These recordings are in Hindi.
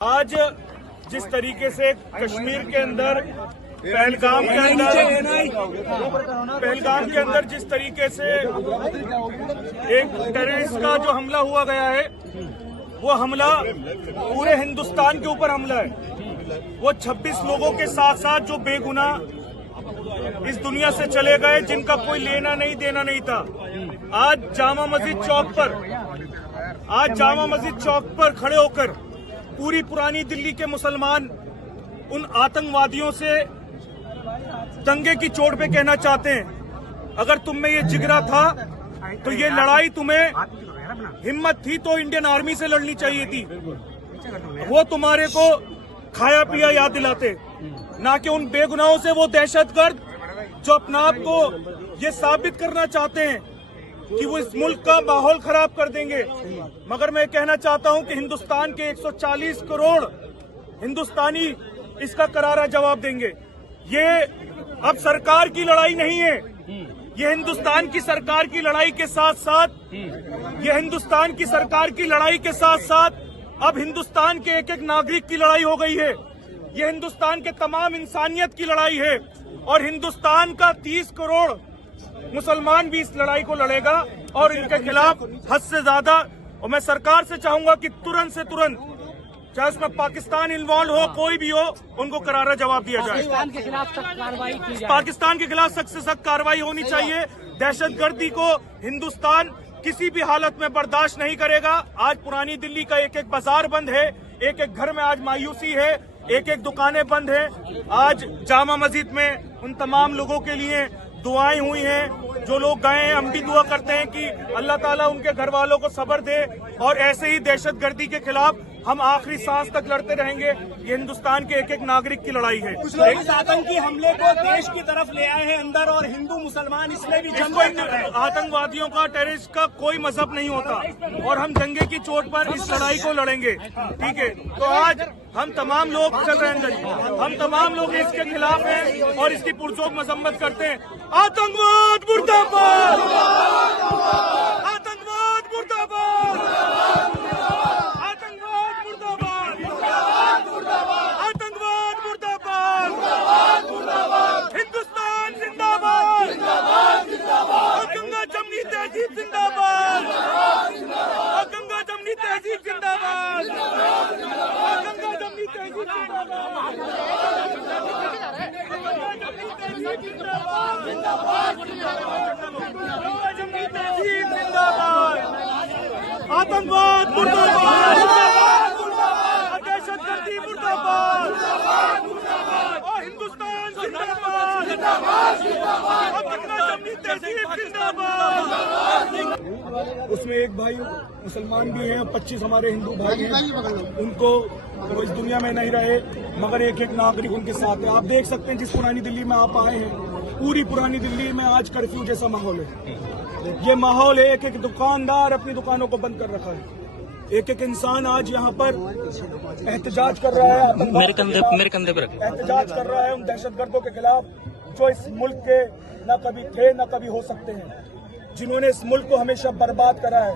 आज जिस तरीके से कश्मीर के अंदर पहलगाम के अंदर जिस तरीके से एक टेररिस्ट का जो हमला हुआ गया है, वो हमला पूरे हिंदुस्तान के ऊपर हमला है। वो 26 लोगों के साथ साथ जो बेगुनाह इस दुनिया से चले गए, जिनका कोई लेना नहीं देना नहीं था। आज जामा मस्जिद चौक पर खड़े होकर पूरी पुरानी दिल्ली के मुसलमान उन आतंकवादियों से दंगे की चोट पे कहना चाहते हैं, अगर तुम में ये जिगरा था तो ये लड़ाई तुम्हें हिम्मत थी तो इंडियन आर्मी से लड़नी चाहिए थी। वो तुम्हारे को खाया पिया याद दिलाते, ना कि उन बेगुनाहों से वो दहशतगर्द जो अपना आप को ये साबित करना चाहते हैं कि वो इस मुल्क का माहौल खराब कर देंगे। मगर मैं कहना चाहता हूं कि हिंदुस्तान के 140 करोड़ हिंदुस्तानी इसका करारा जवाब देंगे। ये अब सरकार की लड़ाई नहीं है, ये हिंदुस्तान की सरकार की लड़ाई के साथ साथ अब हिंदुस्तान के एक एक नागरिक की लड़ाई हो गई है। ये हिंदुस्तान के तमाम इंसानियत की लड़ाई है और हिंदुस्तान का 30 करोड़ मुसलमान भी इस लड़ाई को लड़ेगा और इनके खिलाफ हद से ज्यादा। और मैं सरकार से चाहूंगा कि तुरंत से तुरंत, चाहे उसमें पाकिस्तान इन्वॉल्व हो, कोई भी हो, उनको करारा जवाब दिया जाए। पाकिस्तान के खिलाफ सख्त से सख्त कार्रवाई होनी चाहिए। दहशतगर्दी को हिंदुस्तान किसी भी हालत में बर्दाश्त नहीं करेगा। आज पुरानी दिल्ली का एक एक बाजार बंद है, एक एक घर में आज मायूसी है, एक एक दुकानें बंद है। आज जामा मस्जिद में उन तमाम लोगों के लिए दुआएं हुई हैं, जो लोग गए हैं। हम भी दुआ करते हैं कि अल्लाह ताला उनके घर वालों को सब्र दे और ऐसे ही दहशतगर्दी के खिलाफ हम आखिरी सांस तक लड़ते रहेंगे। ये हिंदुस्तान के एक एक नागरिक की लड़ाई है। कुछ लोग इस आतंकी हमले को देश की तरफ ले आए हैं अंदर, और हिंदू मुसलमान इसलिए भी जंग कर रहे हैं। आतंकवादियों का, टेररिस्ट का कोई मजहब नहीं होता और हम दंगे की चोट पर इस लड़ाई को लड़ेंगे। ठीक है, तो आज हम तमाम लोग चल रहे हैं, हम तमाम लोग इसके खिलाफ हैं और इसकी पुरजोर मजम्मत करते हैं। आतंकवाद मुर्दाबाद, आतंकवाद मुर्दाबाद, आतंकवाद मुर्दाबाद, हिंदुस्तान जिंदाबाद, गंगा जमनी तहजीब जिंदाबाद, गंगा जमनी तहजीब जिंदाबाद, गंगा जमनी तहजीब जिंदाबाद, आतंकवाद मुर्दाबाद, दहशतगर्दी मुर्दाबाद, और हिंदुस्तान जिंदाबाद, गंगा जमनी तहजीब जिंदाबाद। उसमें एक भाई मुसलमान भी हैं, 25 हमारे हिंदू भाई हैं। उनको वो इस दुनिया में नहीं रहे, मगर एक एक नागरिक उनके साथ है। आप देख सकते हैं जिस पुरानी दिल्ली में आप आए हैं, पूरी पुरानी दिल्ली में आज कर्फ्यू जैसा माहौल है। ये माहौल है, एक एक दुकानदार अपनी दुकानों को बंद कर रखा है। एक एक इंसान आज यहाँ पर एहतजाज कर रहा है, मेरे कंधे पर एहतजाज कर रहा है उन दहशतगर्दों के खिलाफ जो इस मुल्क के न कभी थे न कभी हो सकते हैं, जिन्होंने इस मुल्क को हमेशा बर्बाद करा है,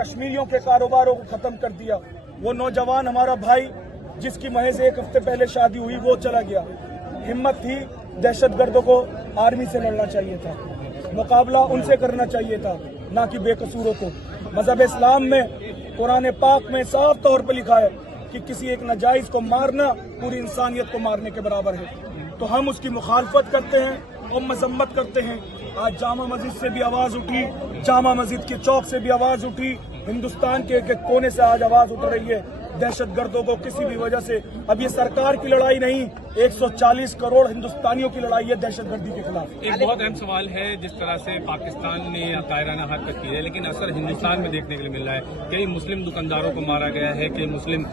कश्मीरियों के कारोबारों को खत्म कर दिया। वो नौजवान हमारा भाई जिसकी महज एक हफ्ते पहले शादी हुई, वो चला गया। हिम्मत थी, दहशतगर्दों को आर्मी से लड़ना चाहिए था, मुकाबला उनसे करना चाहिए था, ना कि बेकसूरों को। मजहब इस्लाम में, कुरान पाक में साफ तौर पर लिखा है कि किसी एक नाजायज को मारना पूरी इंसानियत को मारने के बराबर है। तो हम उसकी मुखालफत करते हैं और मजम्मत करते हैं। आज जामा मस्जिद से भी आवाज उठी, जामा मस्जिद के चौक से भी आवाज उठी, हिंदुस्तान के एक एक कोने से आज आवाज उठ रही है दहशतगर्दों को किसी भी वजह से। अब ये सरकार की लड़ाई नहीं, 140 करोड़ हिंदुस्तानियों की लड़ाई है दहशतगर्दी के खिलाफ। एक बहुत अहम सवाल है, जिस तरह से पाकिस्तान ने कायराना हरकत की है, लेकिन असर हिंदुस्तान में देखने के लिए मिल रहा है। कई मुस्लिम दुकानदारों को मारा गया है, कई मुस्लिम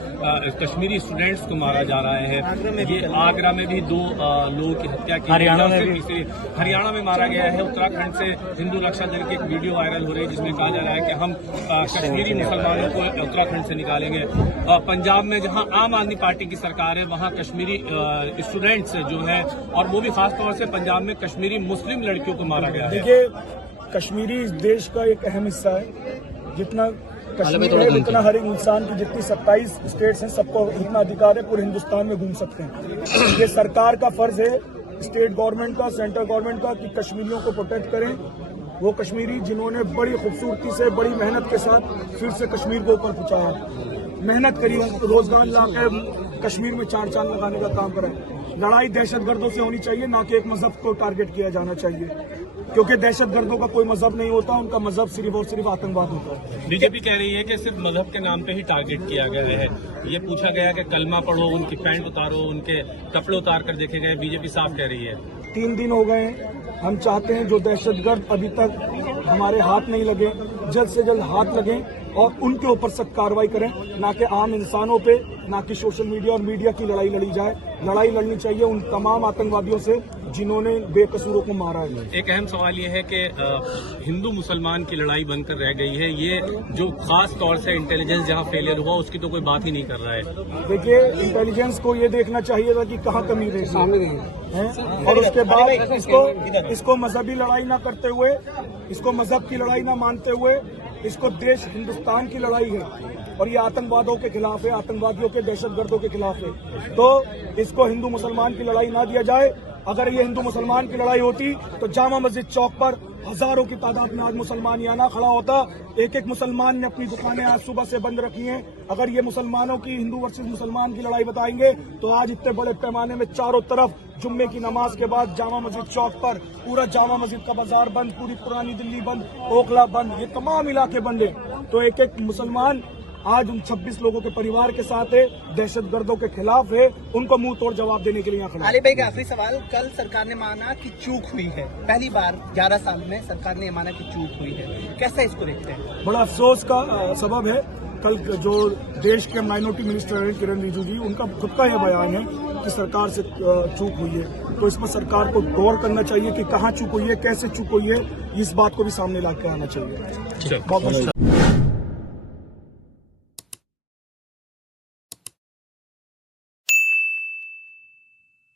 कश्मीरी स्टूडेंट्स को मारा जा रहा है। ये आगरा में भी 2 लोगों की हत्या की, हरियाणा में मारा गया है। उत्तराखंड से हिंदू रक्षा दल की एक वीडियो वायरल हो रही है जिसमें कहा जा रहा है कि हम कश्मीरी मुसलमानों को उत्तराखंड से निकालेंगे। पंजाब में जहां आम आदमी पार्टी की सरकार है, वहां कश्मीरी स्टूडेंट्स जो है, और वो भी खासतौर से पंजाब में कश्मीरी मुस्लिम लड़कियों को मारा गया है। देखिए, कश्मीरी इस देश का एक अहम हिस्सा है। जितना कश्मीर है उतना हर एक इंसान की जितनी 27 स्टेट्स हैं सबको उतना अधिकार है, पूरे हिंदुस्तान में घूम सकते हैं। ये सरकार का फर्ज है, स्टेट गवर्नमेंट का, सेंट्रल गवर्नमेंट का, कि कश्मीरियों को प्रोटेक्ट करें। वो कश्मीरी जिन्होंने बड़ी खूबसूरती से, बड़ी मेहनत के साथ फिर से कश्मीर को ऊपर पहुंचाया, मेहनत करी, रोजगार लाकर कश्मीर में चार चांद लगाने का काम करा। लड़ाई दहशतगर्दों से होनी चाहिए, ना कि एक मजहब को टारगेट किया जाना चाहिए, क्योंकि दहशतगर्दों का कोई मजहब नहीं होता, उनका मजहब सिर्फ और सिर्फ आतंकवाद होता है। बीजेपी कह रही है कि सिर्फ मजहब के नाम पे ही टारगेट किया गया है। ये पूछा गया कि कलमा पढ़ो, उनकी पैंट उतारो, उनके कपड़े उतार कर देखे गए। बीजेपी साफ कह रही है 3 दिन हो गए, हम चाहते हैं जो दहशतगर्द अभी तक हमारे हाथ नहीं लगे, जल्द से जल्द हाथ लगें और उनके ऊपर सख्त कार्रवाई करें, ना कि आम इंसानों पे, ना कि सोशल मीडिया और मीडिया की लड़ाई लड़ी जाए। लड़ाई लड़नी चाहिए उन तमाम आतंकवादियों से जिन्होंने बेकसूरों को मारा है। एक अहम सवाल ये है कि हिंदू मुसलमान की लड़ाई बनकर रह गई है। ये जो खास तौर से इंटेलिजेंस जहां फेलियर हुआ उसकी तो कोई बात ही नहीं कर रहा है। देखिए, इंटेलिजेंस को ये देखना चाहिए था कि कहाँ कमी रही है, और उसके बाद इसको मजहबी लड़ाई ना करते हुए, इसको मजहब की लड़ाई ना मानते हुए, इसको देश हिंदुस्तान की लड़ाई है और ये आतंकवादियों के खिलाफ है, आतंकवादियों के, दहशतगर्दों के खिलाफ है। तो इसको हिंदू मुसलमान की लड़ाई ना दिया जाए। अगर ये हिंदू मुसलमान की लड़ाई होती तो जामा मस्जिद चौक पर हजारों की तादाद में आज मुसलमान यहाँ ना खड़ा होता। एक एक मुसलमान ने अपनी दुकानें आज सुबह से बंद रखी हैं। अगर ये मुसलमानों की, हिंदू वर्सेस मुसलमान की लड़ाई बताएंगे तो आज इतने बड़े पैमाने में चारों तरफ जुम्मे की नमाज के बाद जामा मस्जिद चौक पर पूरा जामा मस्जिद का बाजार बंद, पूरी पुरानी दिल्ली बंद, ओखला बंद, ये तमाम इलाके बंद है। तो एक एक मुसलमान आज उन 26 लोगों के परिवार के साथ है, दहशतगर्दों के खिलाफ है, उनको मुंह तोड़ जवाब देने के लिए यहाँ खड़ा। आली भाई का आखिरी सवाल, कल सरकार ने माना कि चूक हुई है, पहली बार 11 साल में सरकार ने माना कि चूक हुई है, कैसे इसको देखते हैं? बड़ा अफसोस का सबब है। कल जो देश के माइनॉरिटी मिनिस्टर हैं किरण रिजिजू जी, उनका खुद का यह बयान है कि सरकार से चूक हुई है। तो इसमें सरकार को गौर करना चाहिए कि कहाँ चूक हुई है, कैसे चूक हुई है, इस बात को भी सामने ला के आना चाहिए।